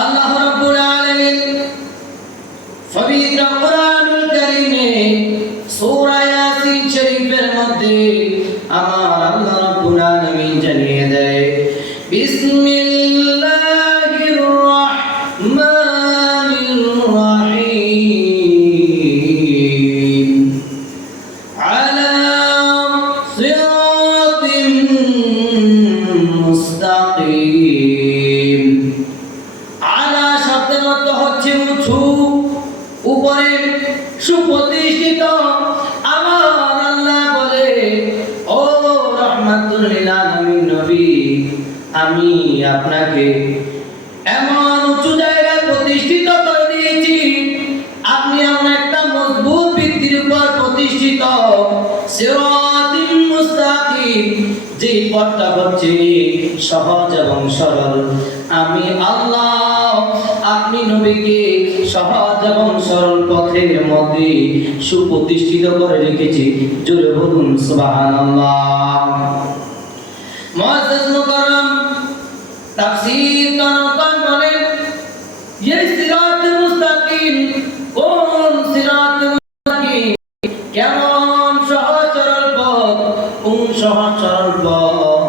আল্লাহ রাব্বুল আলামিন পবিত্র কোরআনুল কারীমে সূরা ইয়াসিন শরীফের মধ্যে আমার আল্লাহ রাব্বুল আলামিন জানিয়ে দেয় বিসমিল্লাহির রাহমানির রাহিম আলা সিরাতিন মুস্তাকিম। আলা শব্দের অর্থ হচ্ছে উঁচু, উপরে, সুপ্রতিষ্ঠিত। আমার আল্লাহ বলে, ও রাহমাতুল লিল আলামিন নবী, আমি আপনাকে এমন উঁচু জায়গায় প্রতিষ্ঠিত করে দিয়েছি, আপনি আমার একটা মজবুত ভিত্তির উপর প্রতিষ্ঠিত। সিরাতিন মুস্তাকিম, যে পথটা হচ্ছে সহজ এবং সরল। আমি আল্লাহ আপনি নবীকে সহজ এবং সরল পথের মধ্যে সুপ্রতিষ্ঠিত করে রেখেছি। জোরে বলুন সুবহানাল্লাহ। মুআজ্জাজ মুকাররম তাফসীর কারণ বলেন, এই সিরাতুল মুস্তাকিম কোন সিরাতুল মুস্তাকিম, কেমন সহজ সরল পথ, কোন সহজ সরল পথ?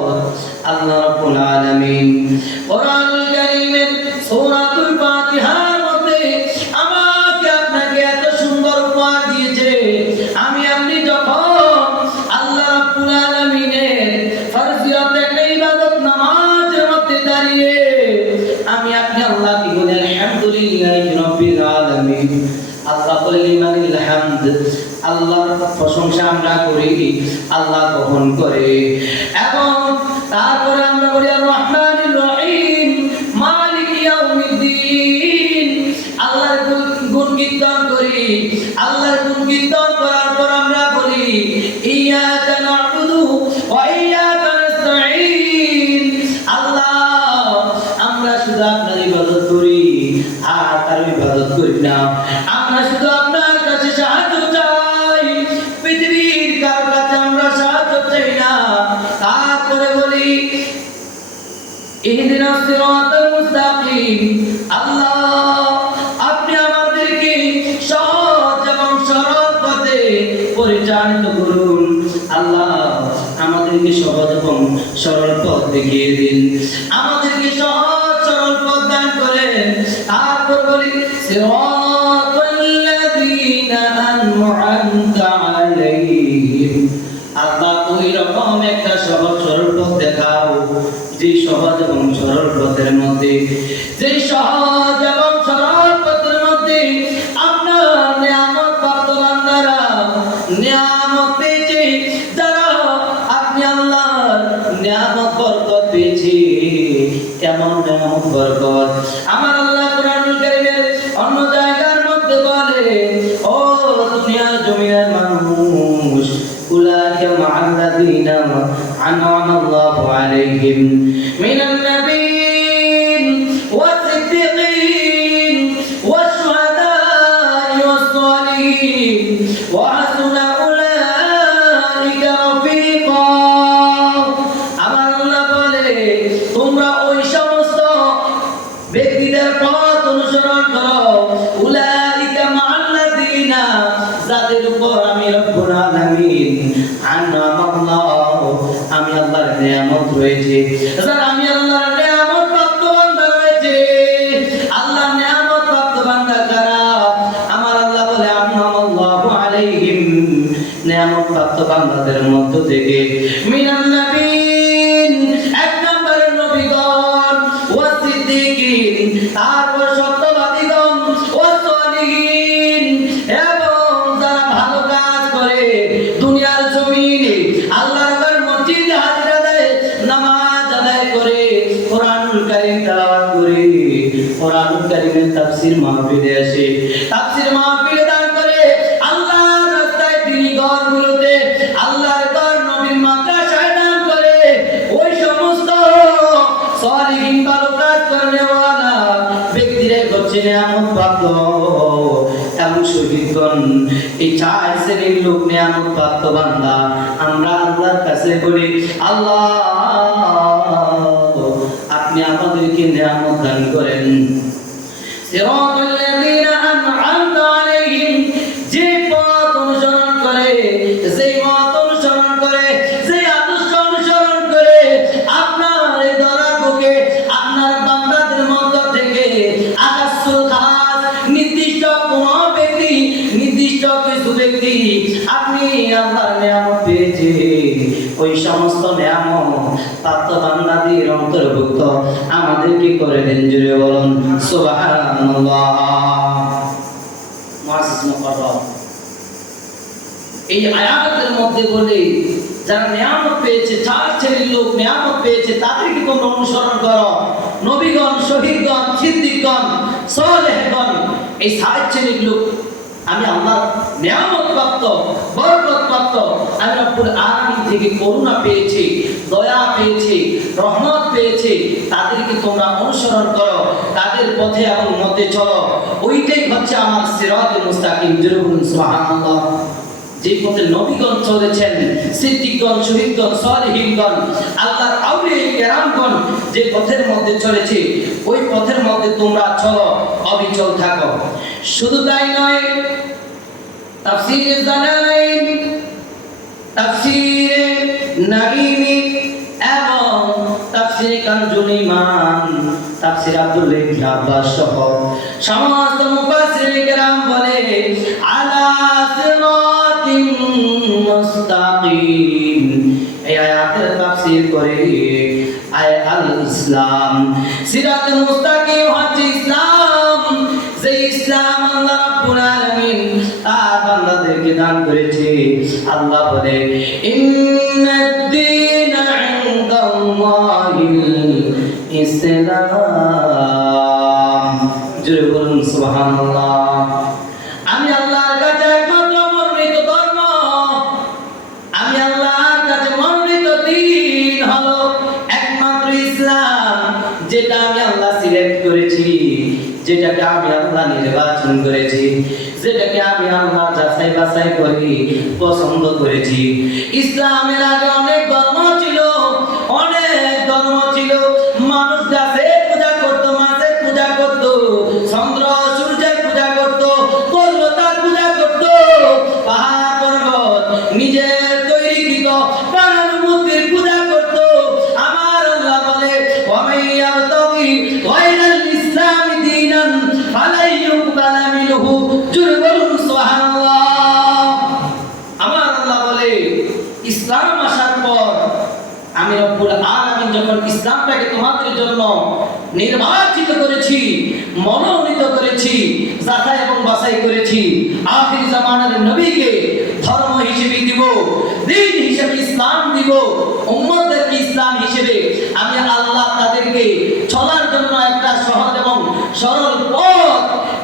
আল্লাহ রাব্বুল আলামিন কোরআনুল কারীমের সূরাতুল ফাতিহার মধ্যে আমাকে আপনাকে এত সুন্দর উপহার দিয়েছে। আমি আপনি যখন আল্লাহ রাব্বুল আলামিনের ফরজিয়ত একটা ইবাদত নামাজের মধ্যে দাঁড়িয়ে আমি আপনি আল্লাহকে বলি আলহামদুলিল্লাহি রাব্বিল আলামিন। আল্লাহ বলেন লিমানিল হামদ, আল্লাহর প্রশংসা আমরা করি, আল্লাহ গ্রহণ করে। এবং তারপরে আমরা বলি আর রহমানির রহিম, মালিক ইয়াউমিদ্দিন, আল্লাহর গুণ কীর্তন করি। আল্লাহর গুণ কীর্তন করার পর আমরা বলি ইয়াকা না'বুদু ওয়া ইয়াকা নাস্তাঈন। আল্লাহ আমরা শুধু আপনার ইবাদত করি আর কারো ইবাদত করি না। আমরা শুধু আপনার কাছে সাহায্য চাই, পৃথিবীর কারো কাছে আমরা সাহায্য চাই না। তারপরে বলি ইহদিনাস সিরাতাল মুস্তাকিম, আল্লাহ আপনি আমাদেরকে সহজ এবং সরল পথে পরিচালিত করুন। আল্লাহ আমাদেরকে সহজ এবং সরল পথ দেখিয়ে দিন, আমাদেরকে সহজ সরল পথ দান করেন। তারপর বলি সিরাতাল্লাযীনা আন'আমতা আলাইহিম, আল্লাহ ওই রকম একটা সহজ সরল পথ দেখাও, যে সহজ এবং সরল পথের মধ্যে, যে সহজ এবং সরল পথের মধ্যে আপনার নিয়ামত প্রাপ্ত বান্দারা নিয়ামত পেয়েছে, যারা আপনি আল্লাহর নিয়ামত বরকত পেয়েছে। কেমন নিয়ামত বরকত? আমার আল্লাহ কোরআনুল কারীমের অন্য জায়গার মধ্যে বলে, ও দুনিয়ার জমিনের মানুষ, উলাইকা মা'আল্লাযীনা আন'আমা আল্লাহু আলাইহিম মিনান নাবিয়্যিন ওয়াস-সিদ্দীকিন ওয়াশ-শুহাদা'i ওয়াস-সালিহিন ওয়া হাসুনা উলাইকা রাফীকা। আমার আল্লাহ বলে, তোমরা ওই সমস্ত ব্যক্তিদের পথ অনুসরণ করো, উলাইকা মা'আল্লাযীনা, যাদের উপর আমি রব্বুল আলামিন আন'আমা আল্লাহ, আমি আল্লাহর নিয়ামত রয়েছে, যারা আমি আল্লাহর নিয়ামত প্রাপ্ত বান্দা রয়েছে। আল্লাহর নিয়ামত প্রাপ্ত বান্দা কারা? আমার আল্লাহ বলে আন'আমা আল্লাহু আলাইহিম, নিয়ামত প্রাপ্ত বান্দাদের মধ্য থেকে মিনান নাবিয়্যিন, এক নম্বরের নবীগণ, ওয়াস-সিদ্দীকিন, তারপর সত্যবাদীগণ, ওয়াস-সালিহিন, এবং যারা ভালো কাজ করে দুনিয়ার জমিনে আল্লাহর ঘর মসজিদে হাজিরা দেয়, নামাজ আদায় করে, কোরআনুল কারীম তেলাওয়াত করে, কোরআনুল কারীমের তাফসীর মাহফিলে আসে, তাফসীর মাহফিলে দান করে, আল্লাহর রাস্তায় তিনি ঘরগুলোতে আল্লাহর ঘর নবীর মাদ্রাসায় দান করে। ওই সমস্ত সালিহিন ভালো কাজ করেওয়ালা ব্যক্তিরা হচ্ছে নিয়ামত প্রাপ্ত। এবং শহীদগণ, এই চার শ্রেণীর লোক নিয়ামত প্রাপ্ত বান্দা। আমরা আল্লাহর কাছে বলি, আল্লাহ আপনি আমাদেরকে নিয়ামত দান করেন। সিরাতাল্লাযীনা আন'আমতা আলাইহিম, যে পথ অনুসরণ করে, যে মত অনুসরণ করে, যে আদর্শ অনুসরণ করে আপনার এই দরার বুকে আপনার বান্দাদের মধ্য থেকে নির্দিষ্ট কোন ব্যক্তি, নির্দিষ্ট কিছু ব্যক্তি আপনি আল্লাহর নিয়ামত পেয়েছে, ওই সমস্ত নিয়ামত প্রাপ্ত বান্দাদের অন্তর্ভুক্ত আমাদেরকে করে দেন। জুড়ে বলুন সুবহানাল্লাহ। মুআজ্জিজ মুকাররম, এই আয়াতের মধ্যে বলে যারা নিয়ামত পেয়েছে, 4 শ্রেণীর লোক নিয়ামত পেয়েছে, তাদেরকে তোমরা অনুসরণ করো। নবীগণ, শহীদগণ, সিদ্দিকগণ, সালেহগণ, এই 4 শ্রেণীর লোক আমি আল্লাহ নিয়ামত প্রাপ্ত, বরকত প্রাপ্ত, আমি রব্বুল আলামিন থেকে করুণা পেয়েছি, দয়া পেয়েছি, রহমত পেয়েছি, তাদেরকে তোমরা অনুসরণ করো, তাদের পথে এবং মতে চলো। ওইটাই হচ্ছে আমার সিরাতুল মুস্তাকিম। জুরুন সুবহানাল্লাহ। যে পথে নবীগণ চলেছেন, সিদ্দিকগণ, শহীদগণ, সালেহীনগণ, আল্লাহর আউলিয়া কেরামগণ যে পথের মধ্যে চলেছে, ওই পথের মধ্যে তোমরা চলো, অবিচল থাকো। শুধু তাই নয়, তাফসীরে জালালাইন, তাফসীরে নাঈমি এবং তাফসীরে কানজুল ঈমান, তাফসীর আব্দুল্লাহ ইবনে আব্বাস সহ সমস্ত মুফাসসিরিন কেরাম বলে আলা সিরাতিন মুস্তাকিম। এই আয়াতের তাফসীর করে আল ইসলাম, সিরাতুল মুস্তাকিম হচ্ছে ইসলাম, যে ইসলাম আল্লাহ রাব্বুল আলামিন তার বান্দাদেরকে দান করেছে। আল্লাহ বলে ইন্নাদ-দীনা ইনদাল্লাহিল ইসলাম। জোরে বলুন সুবহানাল্লাহ। আমি আল্লাহর কাছে একমাত্র মনোনীত ধর্ম, আমি আল্লাহর কাছে মনোনীত দ্বীন হলো একমাত্র ইসলাম, যেটা আমি আল্লাহ সিলেক্ট করেছি, যেটাকে আমি আল্লাহ নির্বাচন করেছি, যেটাকে আমি আল্লাহ যাচাই বাছাই করি, পছন্দ করেছি। ইসলামের আগে অনেক ধর্ম ছিল, অনেক ধর্ম ছিল। মানুষ গাছের পূজা করত, মাছের পূজা করত, চন্দ্র সূর্যের পূজা করত, দেবতার পূজা করত, পাহাড় পর্বত নিজের তৈরিকৃত প্রাণের মূর্তির পূজা করত। আমার আল্লাহ বলে ওয়ামাইয়াবতাগি গায়রাল ইসলাম দীনান ফালাই ইউকবালা মিনহু। জোরে বলুন সুবহানাল্লাহ। আমার আল্লাহ বলে ইসলাম আসার পর আমি রব্বুল আলামিন যখন ইসলামটাকে তোমাদের জন্য নির্বাচিত করেছি, মনোনীত করেছি, যাচাই এবং বাছাই করেছি, আখির জামানার নবীকে ধর্ম হিসেবে দিব, দ্বীন হিসেবে ইসলাম দিব, উম্মতদেরকে ইসলাম হিসেবে আমি আল্লাহ তাদেরকে চলার জন্য একটা সহজ এবং সরল পথ,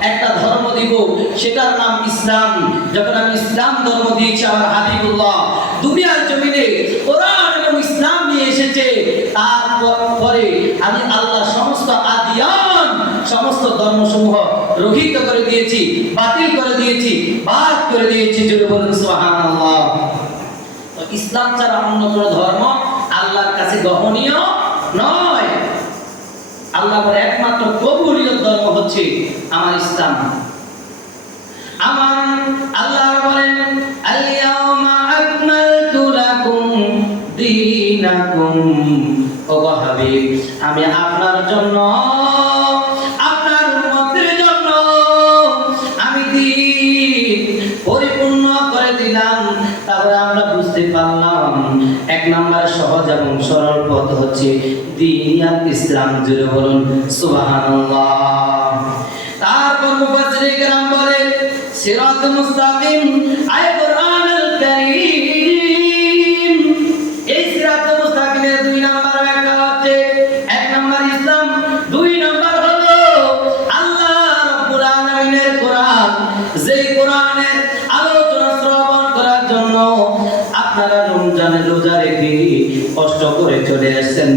একটা ধর্ম দিব, সেটার নাম ইসলাম। যখন আমি ইসলাম ধর্ম দিয়েছি, আমার হাবিবুল্লাহ দুনিয়ার জমিনে কোরআন এবং ইসলাম নিয়ে এসেছে, তারপরে আমি আল্লাহ সমস্ত আদিয়ান, সমস্ত ধর্মসমূহ রহিত করে দিয়েছি, বাতিল করে দিয়েছি, বাদ করে দিয়েছি। জোরে বলুন সুবহানাল্লাহ। তো ইসলাম ছাড়া অন্য কোনো ধর্ম আল্লাহর কাছে গ্রহণীয় নয়। আল্লাহ বলে একমাত্র কবুলীয় ধর্ম হচ্ছে আমার ইসলাম। আমার আল্লাহ বলেন আল-ইয়াওমা আকমালতু লাকুম দীনাকুম। ও হাবিব, আমি আপনার জন্য, আপনার উম্মতের জন্য আমি দ্বীন পরিপূর্ণ করে দিলাম। তারপরে আমরা বুঝতে পারলাম 1 নম্বর সহজ এবং সরল পথ হচ্ছে দ্বীন আল ইসলাম। জোরে বলুন সুবহানাল্লাহ। তারপর মুফাসসিরিন কেরাম বলে সিরাতুল মুস্তাকিম আয় কোরআনুল কারীম। এই সিরাতুল মুস্তাকিমের 2 নম্বর ব্যাখ্যা হচ্ছে 1 নম্বর ইসলাম, 2 নম্বর হলো আল্লাহ রাব্বুল আলামিনের কোরআন। যেই কোরআনের আলোচনা শ্রবণ করার জন্য আপনারা রমজানের রোজা রেখে কষ্ট করে চলে আসছেন।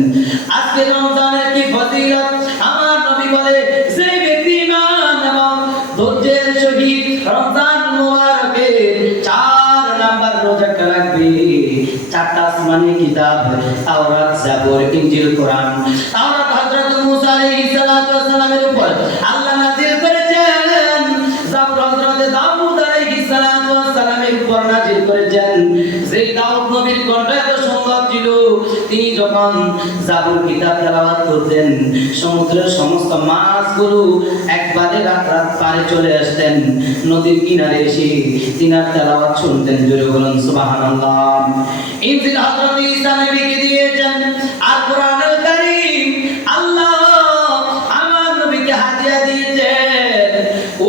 আজকে রমজানের কি ফজিলত আমার নবী বলে, যে ব্যক্তি ঈমান এবং ধৈর্যের সহিত রমজান মুবারকে 4 নাম্বার রোজাটা রাখবে, 4টা আসমানি কিতাব তাওরাত, জাবুর, ইনজিল, কোরআন। তাওরাত হযরত আল্লাহ নাযিল করেছেন, জাবুর হযরত দাউদ আলাইহিস সালাতু ওয়াস সালামের উপর নাযিল করেছেন। যে দাউদ নবীর কণ্ঠ এত সুন্দর ছিল, তিনি যখন জাবুর কিতাব তেলাওয়াত করতেন, সমুদ্রের সমস্ত মাছগুলো একবারে রাত রাত পারে চলে আসতেন, নদীর কিনারে এসে তিনার তেলাওয়াত শুনতেন। জোরে বলুন সুবহানাল্লাহ। ইনজিল হযরত ঈসা নবীকে দিয়েছেন, আর কোরআনুল কারীম আল্লাহ আমার নবীকে হাদিয়া দিয়েছেন।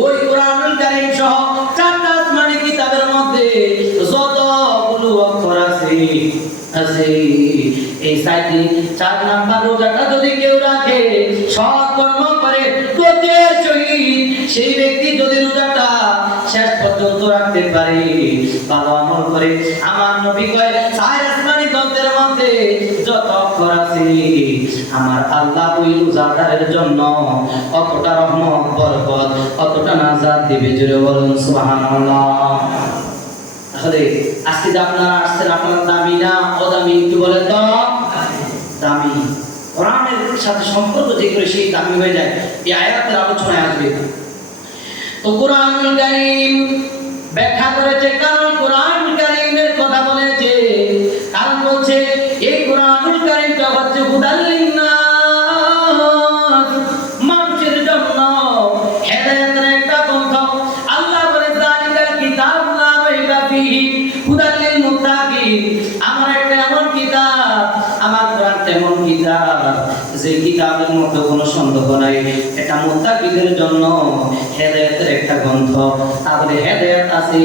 ওই কোরআনুল কারীম সহ চারটা আসমানি কিতাবের মধ্যে যতগুলো অক্ষর আছে এই সাইডে 4 নাম্বার রোজাটা যদি কেউ রাখে, সৎ কর্ম করে প্রত্যেক সহিত, সেই ব্যক্তি যদি রোজাটা শেষ পর্যন্ত রাখতে পারে, ভালো আমল করে, আমার নবী কয় 4 আসমানি গ্রন্থের মধ্যে যত অক্ষর আছে, আমার আল্লাহ ওই রোজাদারের জন্য অতটা রহমত বরকত, অতটা নাজাত দিবে। জোরে বলুন সুবহানাল্লাহ। তাহলে আজকে যে আপনারা আসছেন, আপনারা দামি না অদামি? একটু বলেন তো। দামি। কোরআনের সাথে সম্পর্ক যে করে সেই দামি হয়ে যায়, এই আয়াতের আলোচনায় আসবে। তো কোরআনুল কারীম ব্যাখ্যা করেছে, কারণ কোরআনুল কারীমের কথা বলেছে, কারণ বলছে এই কোরআনুল কারীমটা হচ্ছে হুদাল লিন্নাস, মানুষের জন্য হেদায়েতের একটা গ্রন্থ। আল্লাহ বলে যালিকাল কিতাবু লা রাইবা ফীহি হুদাল লিল মুত্তাকিন। আমার একটা এমন কিতাব, আমার কোরআন এমন কিতাব যে কিতাবের মধ্যে কোনো সন্দেহ নাই, এটা মুত্তাকিদের জন্য হেদায়েতের একটা গ্রন্থ। তাহলে হেদায়েত আছে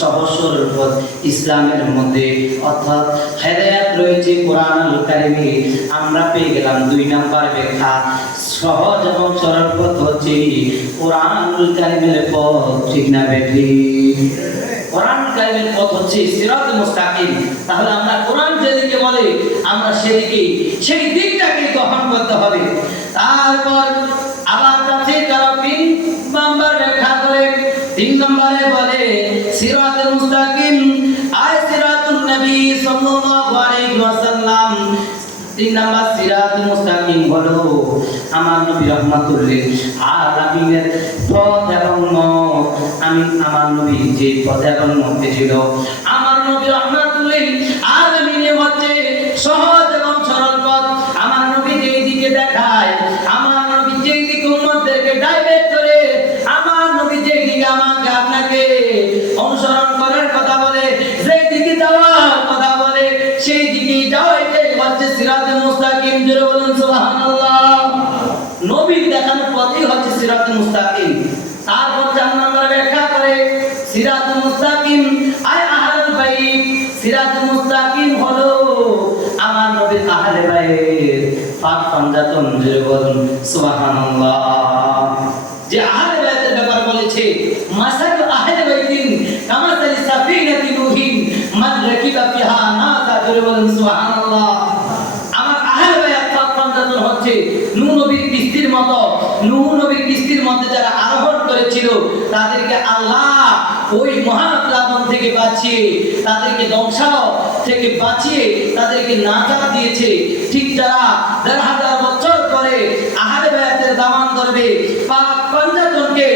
সহজ সরল পথ ইসলামের মধ্যে, অর্থাৎ হেদায়েত রয়েছে কোরআনুল কারীমে। আমরা পেয়ে গেলাম 2 নাম্বার ব্যাখ্যা, সহজ এবং সরল পথ হচ্ছে কোরআনুল কারীমের পথ। ঠিক না বেঠি? কোরআনুল কারীমের পথ হচ্ছে সিরাতুল মুস্তাকিম। তাহলে আমরা কোরআন যেদিকে বলে আমরা সেদিকেই, সেই দিকটাকে গ্রহণ করতে হবে। তারপর আবার তাফসীর কারক 3 নাম্বার ব্যাখ্যা করে, 3 নম্বরে বলে সিরাতুল মুস্তাকিম আয় সিরাতুন নবী সাল্লাল্লাহু আলাইহি ওয়াসাল্লাম। 3 নাম্বার সিরাতুল মুস্তাকিম হলো আমার নবী রাহমাতুল লিল আলামিনের পথ এবং মত। আমি আমার নবী যে পথ এবং মতে ছিল, আমার নবী রাহমাতুল লিল আলামিনের হচ্ছে সহজ এবং সরল পথ। আমার নবী যেই দিকে দেখায়, আমার নবী যেই দিকে উম্মতদেরকে ডাইরেক্ট করে, আমার নবী যেই দিকে আমাকে আপনাকে অনুসরণ করার কথা বলে, যেই দিকে যাওয়ার কথা বলে, সেই দিকে যাও, এটাই হচ্ছে সিরাতুল মুস্তাকিম। জোরে বলুন সুবহানাল্লাহ। নবীর দেখানো পথই হচ্ছে সিরাতুল মুস্তাকিম। তারপর 4 নম্বরে ব্যাখ্যা করে সিরাতুল মুস্তাকিম আয় আহলুল বাইত। সিরাতুল মুস্তাকিম হলো আমার নবীর আহলে বাইত, পাক পাঞ্জাতন। জোরে বলুন সুবহানাল্লাহ। যে আহলে বাইতের ব্যাপার বলেছে, মাসালু আহলে বাইতিন কামাসালি সাফিনাতি নূহিন মান রাকিবা ফিহা নাজা। জোরে বলুন সুবহানাল্লাহ। আমার আহলে বাইত পাক পাঞ্জাতন হচ্ছে নূহ নবীর কিস্তির মতো। নূহ নবীর কিস্তির মধ্যে যারা আরোহণ করেছিল, তাদেরকে আল্লাহ ওই মহাপ্লাবন থেকে বাঁচিয়ে, তাদেরকে ধ্বংসাও থেকে বাঁচিয়ে তাদেরকে নাজাত দিয়েছে। ঠিক যারা ১,৫০০ বছর পরে আহলে বায়াতের দামান ধরবে, পাক পাঞ্জাতনকে,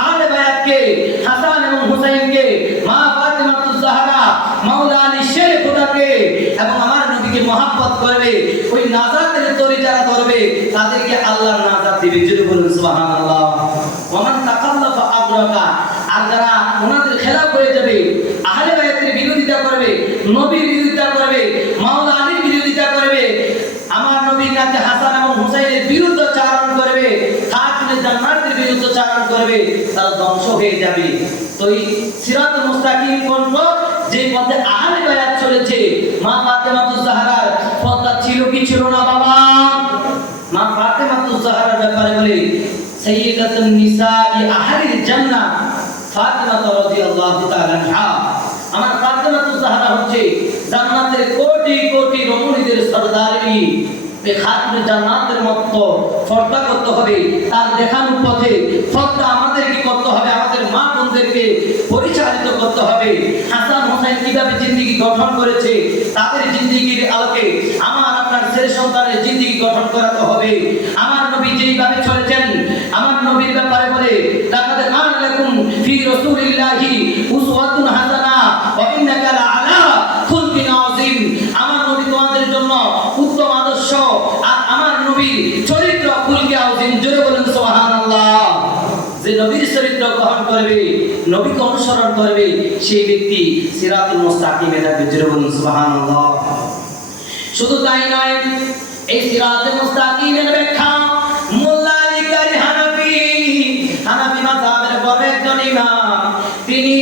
আহলে বায়াতকে, হাসান এবং হুসাইনকে, মা ফাতিমাতুজ জাহরা, মাওলা আলী শের খোদাকে এবং আমার নবীকে মহব্বত করবে, ওই নাজাতের তরি যারা ধরবে, তাদেরকে আল্লাহ নাজাত দিবে। যদি বলুন সুবহানাল্লাহ। ওমান তাকাল্লাফা আবরাকা। আর যারা ওনাদের খেলাফ হয়ে যাবে, আহলে বায়াতের বিরোধিতা করবে, নবীর বিরোধিতা করবে, মাওলা আলীর বিরোধিতা করবে, আমার নবীর কাছে হাসান এবং হুসাইনের বিরুদ্ধাচারণ করবে, খাতুনে জান্নাতের বিরুদ্ধাচারণ করবে, তারা ধ্বংস হয়ে যাবে। তো এই সিরাতুল মুস্তাকিম কোন পথ? যে পথে আহলে বায়াত চলেছে। মা ফাতেমাতুজ জাহরার পথটা ছিল কি ছিল না বাবা? মা ফাতেমাতুজ জাহরার ব্যাপারে বলে সাইয়্যিদাতুন নিসাই আহলিল জান্নাহ ফাতিমা রাদিয়াল্লাহু তাআলা আনহা। আমার ফাতেমাতুজ জাহরা হচ্ছে জান্নাতের কোটি কোটি রমণীদের সরদারিনী। এই খাতুনে জান্নাতের মতো ফর্দা করতে হবে, তার দেখানোর পথে ফর্দা আমাদেরকে করতে হবে, আমাদের মা বোনদেরকে পরিচালিত করতে হবে। হাসান হোসেন কিভাবে জিন্দেগি গঠন করেছে, তাদের জিন্দেগির আলোকে আমার আপনার ছেলে সন্তানের জিন্দেগি গঠন করাতে হবে। আমার নবী যেইভাবে চলেছেন, আমার নবীর ব্যাপারে বলে লাকাদ কানা লাকুম ফি রাসূলিল্লাহি উসওয়াতুন হাসানা ওয়া ইন্নাকা লাআলা খুলকিন আযীম। আমার নবী তোমাদের জন্য উত্তম আদর্শ, আর আমার নবীর চরিত্র খুলকি আযীম। জোরে বলেন সুবহানাল্লাহ। যে নবীর চরিত্র গ্রহণ করবে, নবীকে অনুসরণ করবে, সেই ব্যক্তি সিরাতুল মুস্তাকিমে থাকবে। জোরে বলেন সুবহানাল্লাহ। শুধু তাই নয়, এই সিরাতুল মুস্তাকিমের ব্যাখ্যা মোল্লা আলী কারি হানাফি মাযহাবের বড় একজন ইমাম, তিনি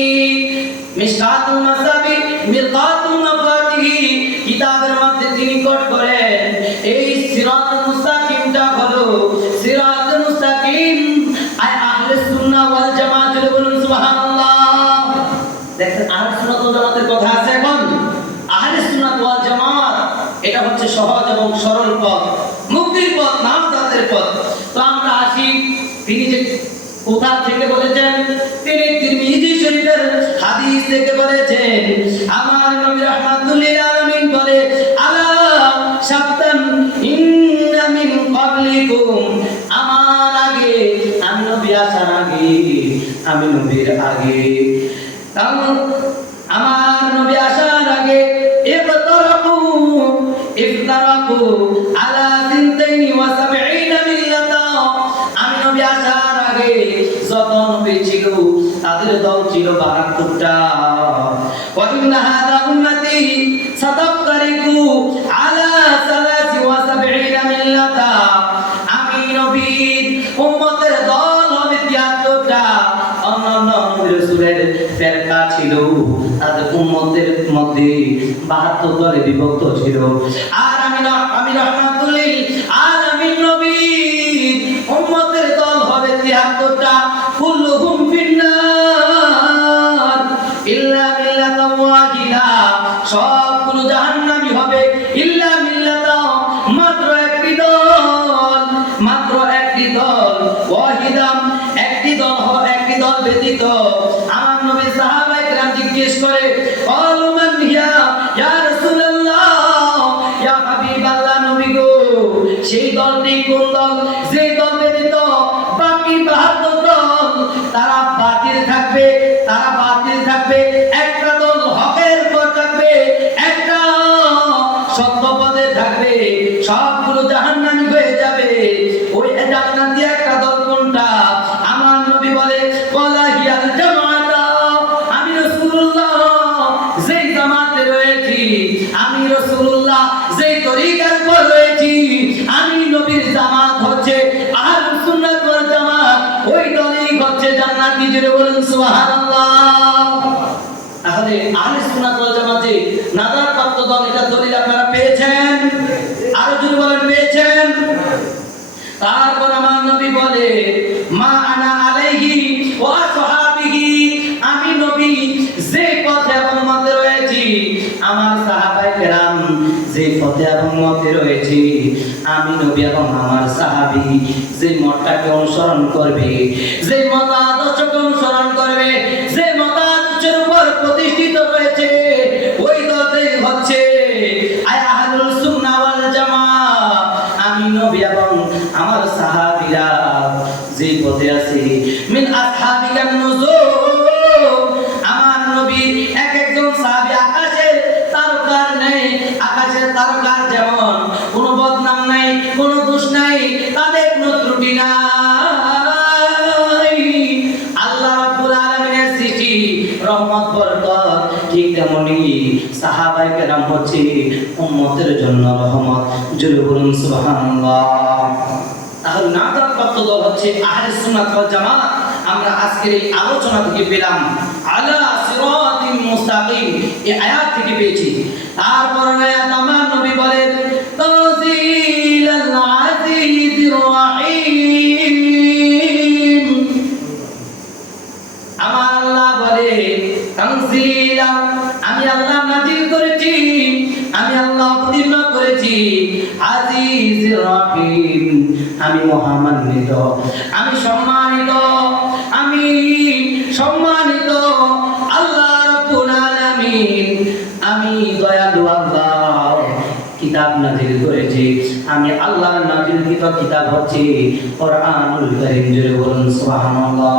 মিশকাতুল মাসাবি মিরকাতুল মাফাতিহি কিতাবের মধ্যে তিনি কোট করেন, এই সিরাতুল মুস্তাকিমটা হলো সিরাতুল মুস্তাকিম আহলে সুন্নাহ ওয়াল জামাত। জোরে বলুন সুবহানাল্লাহ। দেখেন আহলে সুন্নাহ ওয়াল জামাতের কথা আছে। এখন আহলে সুন্নাহ ওয়াল জামাত এটা হচ্ছে সহজ এবং সরল পথ, মুক্তির পথ, নাজাতের পথ। তো আমরা আসি, তিনি যে কোথা থেকে বলেছেন, তিনি তিরমিজি শরীফের হাদিস থেকে বলেছেন। আমার নবী রাহমাতুল লিল আলামিন বলে, আলা শাফতান ইন্না মিন ক্বাবলিকুম, আমার আগে, আমি নবী আসার আগে, আমি নবীর আগে, আমার নবী আসার আগে ইফতারাকু আলা সিনতাইনি ওয়া সাবঈনা মিল্লাতা, আমি নবী আসার আগে যত নবী ছিল তাদের দল ছিল 72টা। ওয়া ইন্না হাযা উম্মতি সাতাফতারিকু আলা সালাসি ওয়া সাবঈনা মিল্লাতা, আমি নবীর উম্মতের দল হবে 73টা। অন্যান্য নবী রাসূলের ফেরকা ছিল, তাদের উম্মতের মধ্যে 72 দলে বিভক্ত ছিল। আর আমি রাহমাতুল লিল আলামিন নবীর উম্মতের দল হবে 73টা। কুল্লুহুম ফিন্নার ইল্লা মিল্লাতান ওয়াহিদা, সবগুলো জাহান্নামী হবে, ইল্লা মিল্লাতা, মাত্র একটি দল, মাত্র একটি দল, ওয়াহিদা, একটি দল, একটি দল ব্যতীত। আমার নবী সাহাবায়ে কেরাম জিজ্ঞেস করে, ক্বালু মান হিয়া ইয়া রাসূলুল্লাহ, ইয়া হাবিবাল্লাহ, নবী গো সেই দলটি কোন দল? যে দল ব্যতীত বাকি 72 দল তারা বাতিল থাকবে, তারা বাতিল থাকবে। একটা দল হকের পথে থাকবে, একটা সত্য পথে থাকবে, সবগুলো জাহান্নামী হয়ে যাবে। ওই জান্নাতি একটা দল কোনটা? আমার নবী বলে, ক্বালা হিয়াল জামাআতা, আমি রাসূলুল্লাহ যেই জামাতে রয়েছি, আমি রাসূলুল্লাহ যেই তরিকার উপর রয়েছি, আমি নবীর জামাত হচ্ছে আহলুস সুন্নাত ওয়াল জামাত, ওই দলই হচ্ছে জান্নাতি। জোরে বলুন সুবহানাল্লাহ। তাহলে আহলুস সুন্নাত ওয়াল জামাতে নাজাত প্রাপ্ত দল, এটা দলিল আপনারা পেয়েছেন? আরো জোরে বলেন, পেয়েছেন? তারপর আমার নবী বলে, মা আনা আলাইহি ওয়া আসহাবিহি, আমি নবী যে পথে এবং মতে রয়েছি, আমার সাহাবায়ে কেরাম যে পথে এবং মতে রয়েছে, আমি নবী এবং আমার সাহাবী যে মতটাকে অনুসরণ করবে, যে মত আদর্শকে অনুসরণ করবে, যে মত আদর্শের উপর প্রতিষ্ঠিত রয়েছে, ওই দলই হচ্ছে আহলুস সুন্নাহ ওয়াল জামাত। আমি নবী এবং আমার সাহাবীরা যে পথে আছে, মিন আসহাবিকান নুজুম, আমার নবী এক একজন সাহাবী আকাশের তারকার নেই, আকাশের তারকার যেমন কোনো বদনাম নাই, কোনো দোষ নাই, তাদের কোনো ত্রুটি নাই। আল্লাহ রাব্বুল আলামিনের সৃষ্টি রহমত বরকত, ঠিক তেমনি সাহাবায়ে কেরাম হচ্ছে উম্মতের জন্য রহমত। জোরে বলুন সুবহানাল্লাহ। তাহলে নাজাত প্রাপ্ত দল হচ্ছে আহলুস সুন্নাত ওয়াল জামাত। আমরা আজকের এই আলোচনা থেকে পেলাম আলা সিরাতিল মুস্তাকিম, এই আয়াত থেকে পেয়েছি। তারপর আয়াত আমার নবী বলেন, তানজিলাল আজিজির রহিম, আমার আল্লাহ বলে তানজিলা, আমি আল্লাহ নাযিল করেছি, আমি আল্লাহ অবতীর্ণ করেছি, আজিজির রহিম, আমি মহামান্বিত, আমি সম্মানিত, আমি সম্মানিত আল্লাহ রাব্বুল আলামিন, আমি দয়ালু আল্লাহ কিতাব নাযিল করেছি। আমি আল্লাহর নাযিলকৃত কিতাব হচ্ছে কোরআনুল কারীম। জোরে বলুন সুবহানাল্লাহ।